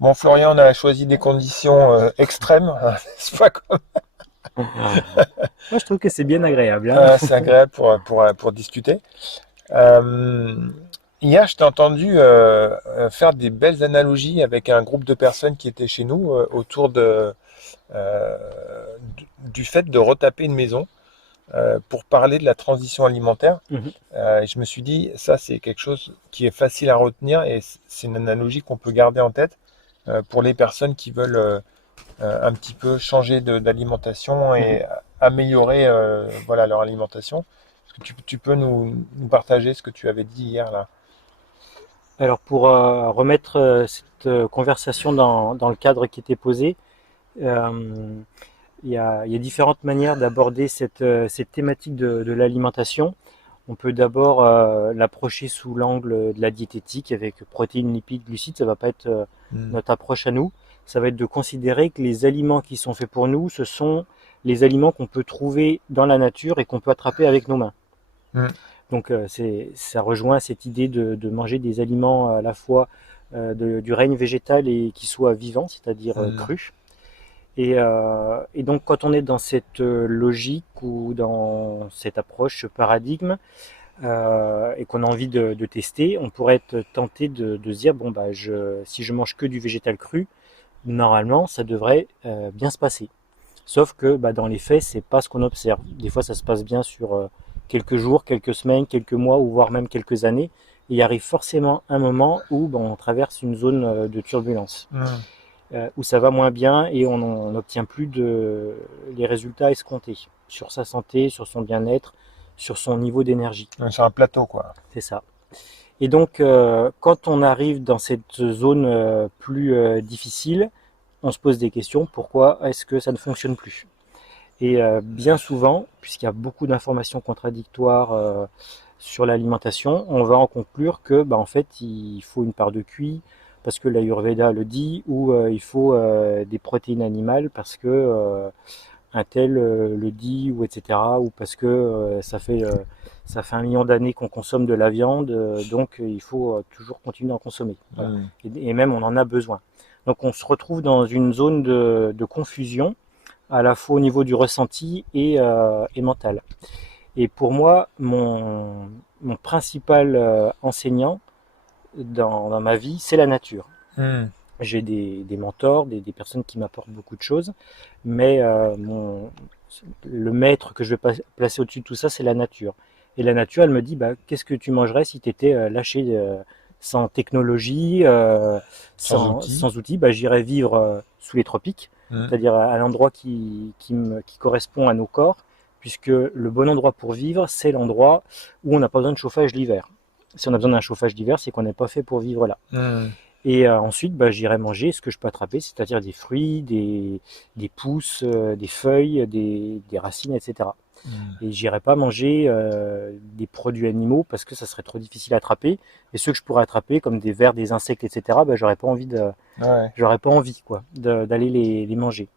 Bon, Florian, on a choisi des conditions extrêmes. C'est pas comme- Moi, je trouve que c'est bien agréable, hein. c'est agréable pour discuter. Euh, Hier, je t'ai entendu faire des belles analogies avec un groupe de personnes qui étaient chez nous autour euh, du fait de retaper une maison pour parler de la transition alimentaire. Mhm. Et je me suis dit, ça, c'est quelque chose qui est facile à retenir et c'est une analogie qu'on peut garder en tête pour les personnes qui veulent un petit peu changer d'alimentation Mhm. et améliorer voilà, leur alimentation. Est-ce que tu peux nous partager ce que tu avais dit hier là? Alors, pour remettre cette conversation dans le cadre qui était posé, euh, il y a différentes manières d'aborder cette thématique de l'alimentation. On peut d'abord l'approcher sous l'angle de la diététique avec protéines, lipides, glucides. Ça va pas être Hmm. notre approche à nous. Ça va être de considérer que les aliments qui sont faits pour nous, ce sont les aliments qu'on peut trouver dans la nature et qu'on peut attraper avec nos mains. Hmm. Donc ça rejoint cette idée de manger des aliments à la fois du règne végétal et qui soient vivants, c'est-à-dire Hmm. crus. Et donc quand on est dans cette logique ou dans cette approche, ce paradigme, et qu'on a envie de tester, on pourrait être tenté de se dire, bon, bah, si je mange que du végétal cru, normalement, ça devrait bien se passer. Sauf que bah, dans les faits, c'est pas ce qu'on observe. Des fois, ça se passe bien sur quelques jours, quelques semaines, quelques mois, ou voire même quelques années. Et il arrive forcément un moment où bah, on traverse une zone de turbulence, Hmm. où ça va moins bien et on n'obtient plus les résultats escomptés sur sa santé, sur son bien-être, sur son niveau d'énergie. Ouais, sur un plateau, quoi. C'est ça. Et donc, quand on arrive dans cette zone plus difficile, on se pose des questions. Pourquoi est-ce que ça ne fonctionne plus? Et bien souvent, puisqu'il y a beaucoup d'informations contradictoires sur l'alimentation, on va en conclure que, bah, en fait, il faut une part de cuit parce que l'Ayurveda le dit, ou il faut des protéines animales parce que un tel le dit, ou etc. Ou parce que ça fait 1 million d'années qu'on consomme de la viande, donc il faut toujours continuer à en consommer. Voilà. Hmm. Et même on en a besoin. Donc on se retrouve dans une zone de confusion, à la fois au niveau du ressenti et mental. Et pour moi, mon principal enseignant dans ma vie, c'est la nature. Hmm. J'ai des mentors, des personnes qui m'apportent beaucoup de choses, mais le maître que je vais placer au-dessus de tout ça, c'est la nature. Et la nature, elle me dit, bah, qu'est-ce que tu mangerais si tu étais lâché sans technologie, Sans outils. sans outils? Bah, j'irais vivre sous les tropiques, Hmm. c'est-à-dire à l'endroit qui correspond à nos corps, puisque le bon endroit pour vivre, c'est l'endroit où on n'a pas besoin de chauffage l'hiver. Si on a besoin d'un chauffage d'hiver, c'est qu'on n'est pas fait pour vivre là. Hmm. Et ensuite, bah, j'irai manger ce que je peux attraper, c'est-à-dire des fruits, des pousses, des feuilles, des racines, etc. Hmm. Et j'irai pas manger des produits animaux parce que ça serait trop difficile à attraper. Et ceux que je pourrais attraper, comme des vers, des insectes, etc., bah, Ouais. j'aurais pas envie quoi, d'aller les manger.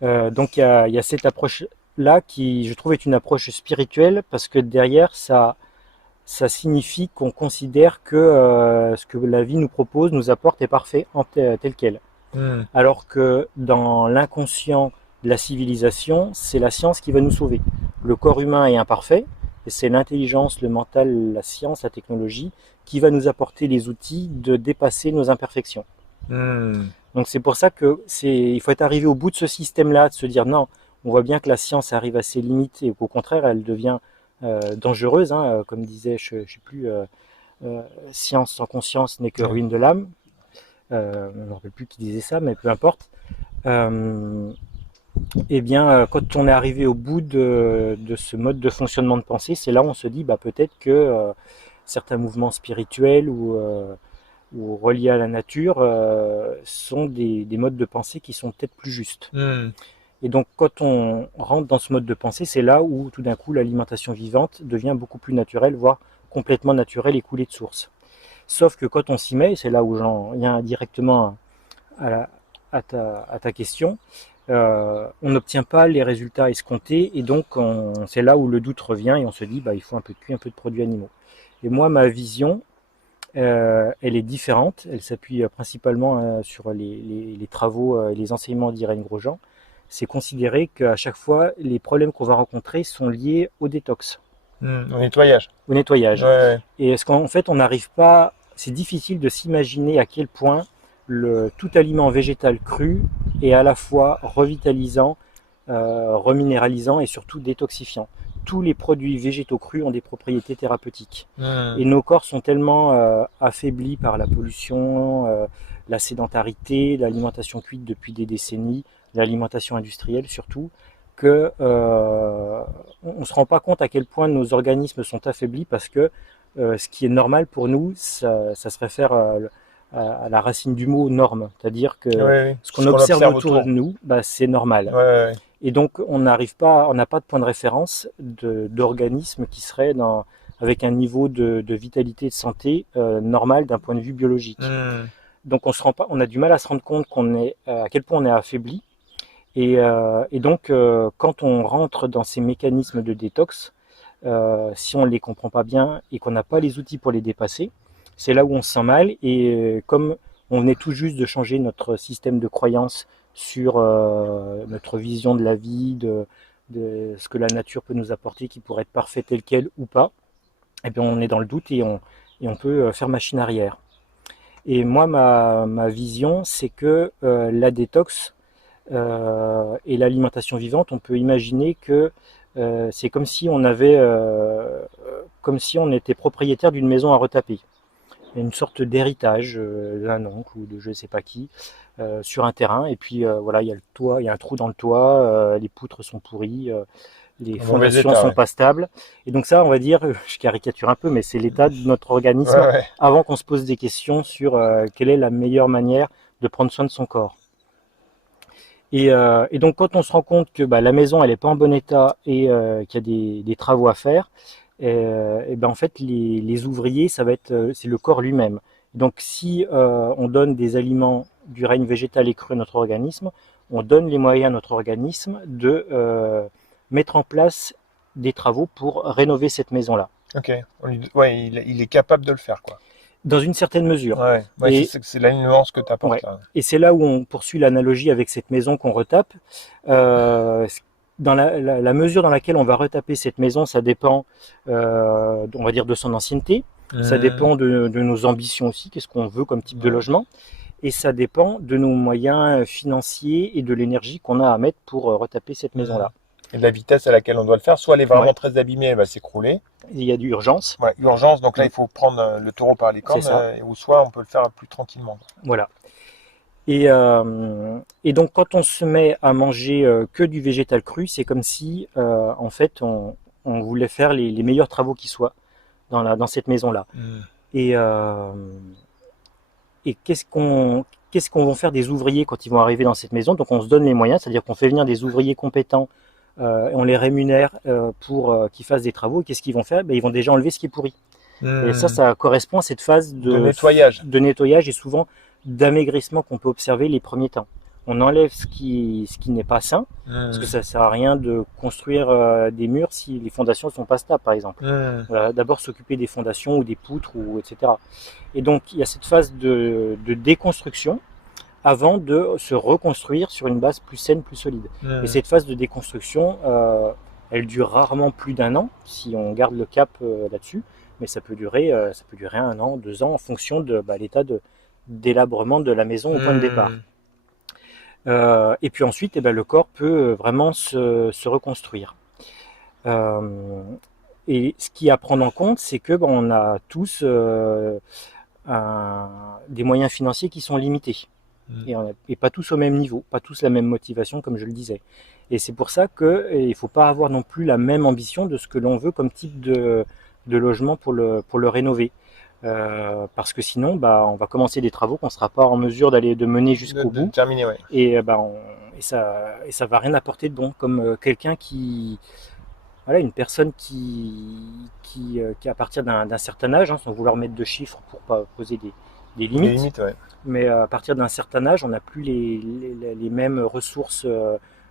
Donc il y a cette approche-là qui, je trouve, est une approche spirituelle parce que derrière, ça signifie qu'on considère que ce que la vie nous propose, nous apporte est parfait tel quel. Hmm. Alors que dans l'inconscient de la civilisation, c'est la science qui va nous sauver. Le corps humain est imparfait, et c'est l'intelligence, le mental, la science, la technologie qui va nous apporter les outils de dépasser nos imperfections. Hmm. Donc c'est pour ça que il faut être arrivé au bout de ce système-là, de se dire non, on voit bien que la science arrive à ses limites et qu'au contraire elle devient dangereuse, hein, comme disait, je ne sais plus, euh, science sans conscience n'est que Ouais. ruine de l'âme. Je ne me rappelle plus qui disait ça, mais peu importe. Euh, eh bien, quand on est arrivé au bout de ce mode de fonctionnement de pensée, c'est là où on se dit bah, peut-être que certains mouvements spirituels ou reliés à la nature sont des modes de pensée qui sont peut-être plus justes. Hmm. Et donc, quand on rentre dans ce mode de pensée, c'est là où tout d'un coup l'alimentation vivante devient beaucoup plus naturelle, voire complètement naturelle et coulée de source. Sauf que quand on s'y met, c'est là où j'en viens directement à, la- à ta question, on n'obtient pas les résultats escomptés et donc c'est là où le doute revient et on se dit bah, il faut un peu de cuit, un peu de produits animaux. Et moi, ma vision, Elle est différente, elle s'appuie principalement sur les travaux et les enseignements d'Irène Grosjean. C'est considéré qu'à chaque fois, les problèmes qu'on va rencontrer sont liés au détox, Au nettoyage. au Ouais, nettoyage. ouais. Et est-ce qu'en fait, on n'arrive pas, c'est difficile de s'imaginer à quel point tout aliment végétal cru est à la fois revitalisant, reminéralisant et surtout détoxifiant. Tous les produits végétaux crus ont des propriétés thérapeutiques. Et nos corps sont tellement affaiblis par la pollution, la sédentarité, l'alimentation cuite depuis des décennies, l'alimentation industrielle surtout, que on ne se rend pas compte à quel point nos organismes sont affaiblis parce que ce qui est normal pour nous, ça se réfère à la racine du mot norme, c'est-à-dire Ouais, que ouais. ce qu'on Ce qu'on observe observe autour de autour. nous, bah, c'est normal. Ouais, ouais. Et donc on n'arrive pas, on n'a pas de point de référence d'organisme qui serait avec un niveau de vitalité et de santé normal d'un point de vue biologique. Hmm. Donc on se rend pas, on a du mal à se rendre compte à quel point on est affaibli. Et donc quand on rentre dans ces mécanismes de détox, si on ne les comprend pas bien et qu'on n'a pas les outils pour les dépasser, c'est là où on se sent mal. Et comme on venait tout juste de changer notre système de croyance sur notre vision de la vie, de ce que la nature peut nous apporter, qui pourrait être parfait tel quel ou pas, et bien on est dans le doute et on peut faire machine arrière. Et moi, ma vision, c'est que la détox et l'alimentation vivante, on peut imaginer que c'est comme si on avait, comme si on était propriétaire d'une maison à retaper, une sorte d'héritage d'un oncle ou de je ne sais pas qui sur un terrain. Et puis voilà, il y a le toit, il y a un trou dans le toit, les poutres sont pourries, les En mauvais fondations état, sont ouais. pas stables. Et donc ça, on va dire, je caricature un peu, mais c'est l'état de notre Ouais, organisme ouais. avant qu'on se pose des questions sur quelle est la meilleure manière de prendre soin de son corps. Et donc quand on se rend compte que bah, la maison elle est pas en bon état et qu'il y a des travaux à faire, et ben en fait les ouvriers ça va être c'est le corps lui-même. Donc si on donne des aliments du règne végétal et cru à notre organisme, on donne les moyens à notre organisme de mettre en place des travaux pour rénover cette maison-là, Ok. Ouais, il est capable de le faire, quoi. dans une certaine mesure. Ouais, ouais, Et c'est la nuance que tu apportes ouais. là. Et c'est là où on poursuit l'analogie avec cette maison qu'on retape. Euh, dans la mesure dans laquelle on va retaper cette maison, ça dépend, on va dire, de son ancienneté. Ça Hmm. dépend de nos ambitions aussi, qu'est-ce qu'on veut comme type de Ouais. logement. Et ça dépend de nos moyens financiers et de l'énergie qu'on a à mettre pour retaper cette Hmm. maison-là. Et de la vitesse à laquelle on doit le faire, soit elle est vraiment Ouais, très abîmée, elle va s'écrouler. il y a d'urgence. Ouais, urgence, donc là Mm, il faut prendre le taureau par les c'est cornes, ça. ou soit on peut le faire plus tranquillement. Voilà. Et donc quand on se met à manger que du végétal cru, c'est comme si en fait on voulait faire les meilleurs travaux qui soient dans cette maison-là. Hmm. Et, euh, et qu'est-ce qu'on va faire des ouvriers quand ils vont arriver dans cette maison? Donc on se donne les moyens, c'est-à-dire qu'on fait venir des ouvriers compétents et on les rémunère pour qu'ils fassent des travaux. Et qu'est-ce qu'ils vont faire? Ben, ils vont déjà enlever ce qui est pourri. Et Hmm. ça correspond à cette phase De nettoyage. de nettoyage et souvent d'amaigrissement qu'on peut observer les premiers temps. On enlève ce qui n'est pas sain, parce que Hmm. ça ne sert à rien de construire des murs si les fondations ne sont pas stables, par exemple. Hmm. Voilà, d'abord s'occuper des fondations ou des poutres, ou, etc. Et donc il y a cette phase de déconstruction avant de se reconstruire sur une base plus saine, plus solide. Et Hmm. cette phase de déconstruction, elle dure rarement plus d'un an, si on garde le cap là-dessus, mais ça peut durer un an, 2 ans, en fonction de bah, l'état délabrement de la maison au point de départ. Hmm. Et puis ensuite, eh ben, le corps peut vraiment se reconstruire. Euh, et ce qui est à prendre en compte, c'est que bon, on a tous des moyens financiers qui sont limités et pas tous au même niveau, pas tous la même motivation, comme je le disais. Et c'est pour ça qu'il ne faut pas avoir non plus la même ambition de ce que l'on veut comme type de logement pour le rénover. Parce que sinon, bah, on va commencer des travaux qu'on ne sera pas en mesure de mener jusqu'au De bout terminer, ouais. et, bah, et ça va rien apporter de bon. Comme quelqu'un voilà, une personne qui à partir d'un certain âge, hein, sans vouloir mettre de chiffres pour pas poser des Des limites, limites, ouais. mais à partir d'un certain âge, on n'a plus les mêmes ressources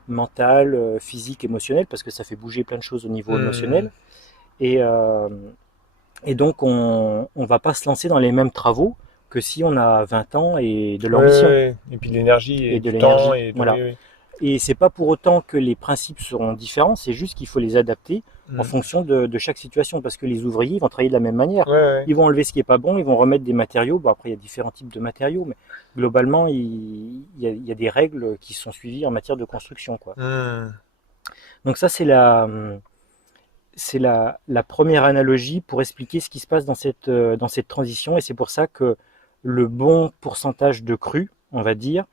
mentales, physiques, émotionnelles, parce que ça fait bouger plein de choses au niveau Hmm. émotionnel. Et, Et donc, on ne va pas se lancer dans les mêmes travaux que si on a 20 ans et de Oui, oui, l'ambition oui. Et puis de l'énergie et et de du temps l'énergie. et de... Voilà. Oui, oui. Et c'est pas pour autant que les principes seront différents, c'est juste qu'il faut les adapter en Mm. fonction de chaque situation, parce que les ouvriers vont travailler de la même manière. Ouais, ouais. Ils vont enlever ce qui est pas bon, ils vont remettre des matériaux. Bon, après, il y a différents types de matériaux, mais globalement, il y a des règles qui sont suivies en matière de construction, quoi. Mm. Donc ça, c'est la première analogie pour expliquer ce qui se passe dans cette transition, et c'est pour ça que le bon pourcentage de cru, on va dire,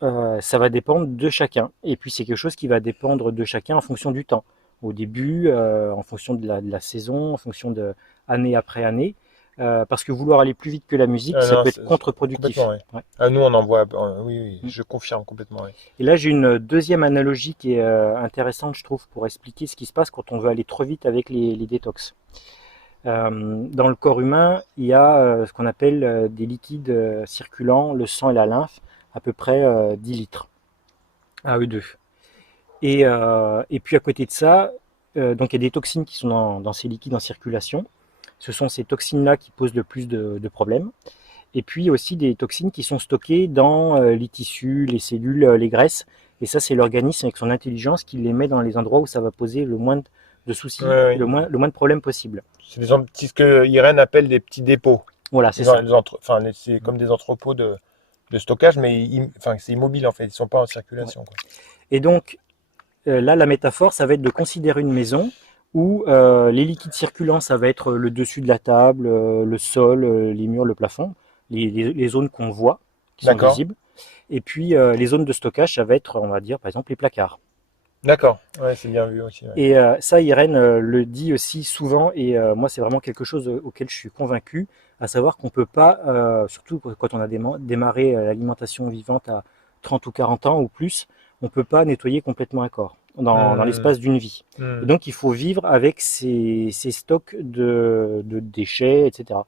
ça va dépendre de chacun. Et puis c'est quelque chose qui va dépendre de chacun en fonction du temps. Au début, en fonction de la saison, en fonction de année après année. Parce que vouloir aller plus vite que la musique, Ah ça non, peut être complètement, contre-productif. oui. Ouais. Ah, nous, on en voit... oui, oui, je confirme complètement, oui. Et là, j'ai une deuxième analogie qui est intéressante, je trouve, pour expliquer ce qui se passe quand on veut aller trop vite avec les détox. Dans le corps humain, il y a ce qu'on appelle des liquides circulants, le sang et la lymphe, à peu près 10 litres à eux deux. Et puis à côté de ça, donc il y a des toxines qui sont dans ces liquides en circulation. Ce sont ces toxines-là qui posent le plus de problèmes. Et puis aussi des toxines qui sont stockées dans les tissus, les cellules, les graisses. Et ça, c'est l'organisme avec son intelligence qui les met dans les endroits où ça va poser le moins de Ouais, soucis, ouais. le moins de problèmes possible. C'est ce que Irène appelle des petits dépôts. Voilà, c'est ça. Enfin, c'est comme des entrepôts de stockage, mais enfin, c'est immobile en fait. Ils ne sont pas en Ouais. circulation, quoi. Et donc là, la métaphore, ça va être de considérer une maison où les liquides circulants, ça va être le dessus de la table, le sol, les murs, le plafond, les zones qu'on voit, qui sont D'accord, visibles. Et puis les zones de stockage, ça va être, on va dire, par exemple, les placards. d'accord. Ouais, c'est bien vu aussi. Ouais. Et ça, Irène le dit aussi souvent, et moi, c'est vraiment quelque chose auquel je suis convaincu, à savoir qu'on ne peut pas, surtout quand on a démarré l'alimentation vivante à 30 ou 40 ans ou plus, on ne peut pas nettoyer complètement un corps dans Hmm, l'espace d'une vie. Et hmm, donc, il faut vivre avec ces stocks de déchets, etc.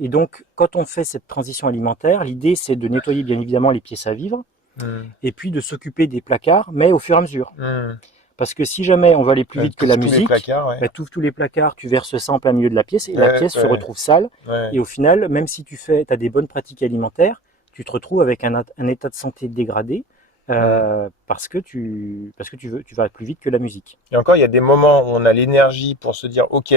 Et donc, quand on fait cette transition alimentaire, l'idée, c'est de nettoyer bien évidemment les pièces à vivre, hmm, et puis de s'occuper des placards, mais au fur et à mesure. hmm. Parce que si jamais on va aller plus vite que la Tous les musique, placards, ouais. bah, tu ouvres tous les placards, tu verses ça en plein milieu de la pièce et la pièce se Ouais, retrouve sale. ouais. Et au final, même si as des bonnes pratiques alimentaires, tu te retrouves avec un état de santé dégradé Hmm. parce que tu vas plus vite que la musique. Et encore, il y a des moments où on a l'énergie pour se dire, OK,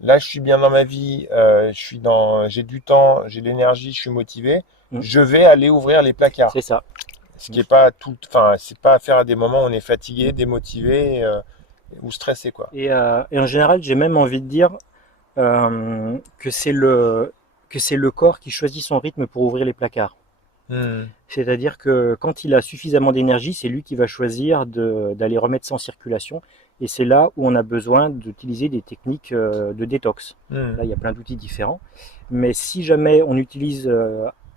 là, je suis bien dans ma vie, j'ai du temps, j'ai de l'énergie, je suis motivé. Mm. Je vais aller ouvrir les placards. C'est ça. Ce Mm. qui est pas tout, enfin, c'est pas à faire à des moments où on est Mm. fatigué, démotivé, ou stressé, quoi. Et en général, j'ai même envie de dire que que c'est le corps qui choisit son rythme pour ouvrir les placards. Hmm. C'est-à-dire que quand il a suffisamment d'énergie, c'est lui qui va choisir d'aller remettre ça en circulation. Et c'est là où on a besoin d'utiliser des techniques de détox. Hmm. Là, il y a plein d'outils différents. Mais si jamais on utilise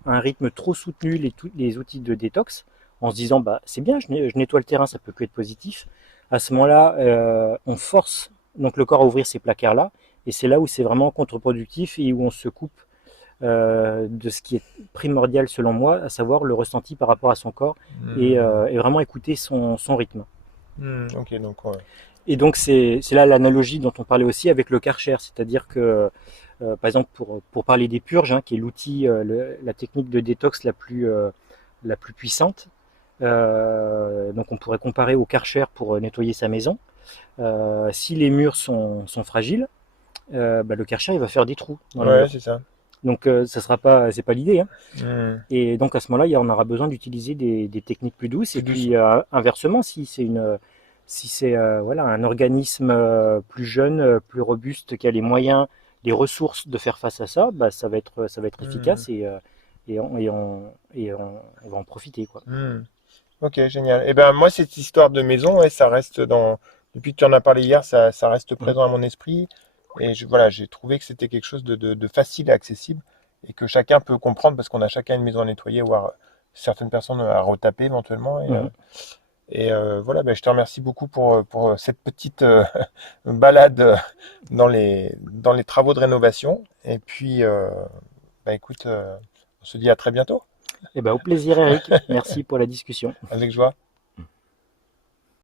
un rythme trop soutenu, les outils de détox, en se disant bah, c'est bien, je nettoie le terrain, ça peut que être positif, à ce moment-là, on force donc le corps à ouvrir ces placards-là. Et c'est là où c'est vraiment contre-productif et où on se coupe de ce qui est primordial selon moi, à savoir le ressenti par rapport à son corps Hmm. et vraiment écouter son rythme. Hmm. Ok, donc, ouais. Et donc c'est là l'analogie dont on parlait aussi avec le Karcher, c'est-à-dire que par exemple pour parler des purges, hein, qui est l'outil, la technique de détox la plus puissante, donc on pourrait comparer au Karcher pour nettoyer sa maison. Si les murs sont fragiles, bah, le Karcher il va faire des trous dans les Ouais, murs. c'est ça. Donc ça sera pas, c'est pas l'idée, hein. Hmm. Et donc à ce moment-là, on aura besoin d'utiliser des techniques plus douces. Et Plus douce. puis inversement, si c'est voilà, un organisme plus jeune, plus robuste, qui a les moyens, les ressources de faire face à ça, bah, ça va être Hmm. efficace on va en profiter, quoi. Hmm. Ok, génial. Eh ben, moi, cette histoire de maison, ouais, ça reste depuis que tu en as parlé hier, ça reste Mm. présent à mon esprit. Et voilà, j'ai trouvé que c'était quelque chose de facile et accessible et que chacun peut comprendre parce qu'on a chacun une maison à nettoyer, voire certaines personnes à retaper éventuellement. Mhm. Voilà, ben, je te remercie beaucoup pour cette petite balade dans les travaux de rénovation. Et puis, bah, écoute, on se dit à très bientôt, Eh ben, au plaisir, Eric. Merci pour la discussion. avec joie.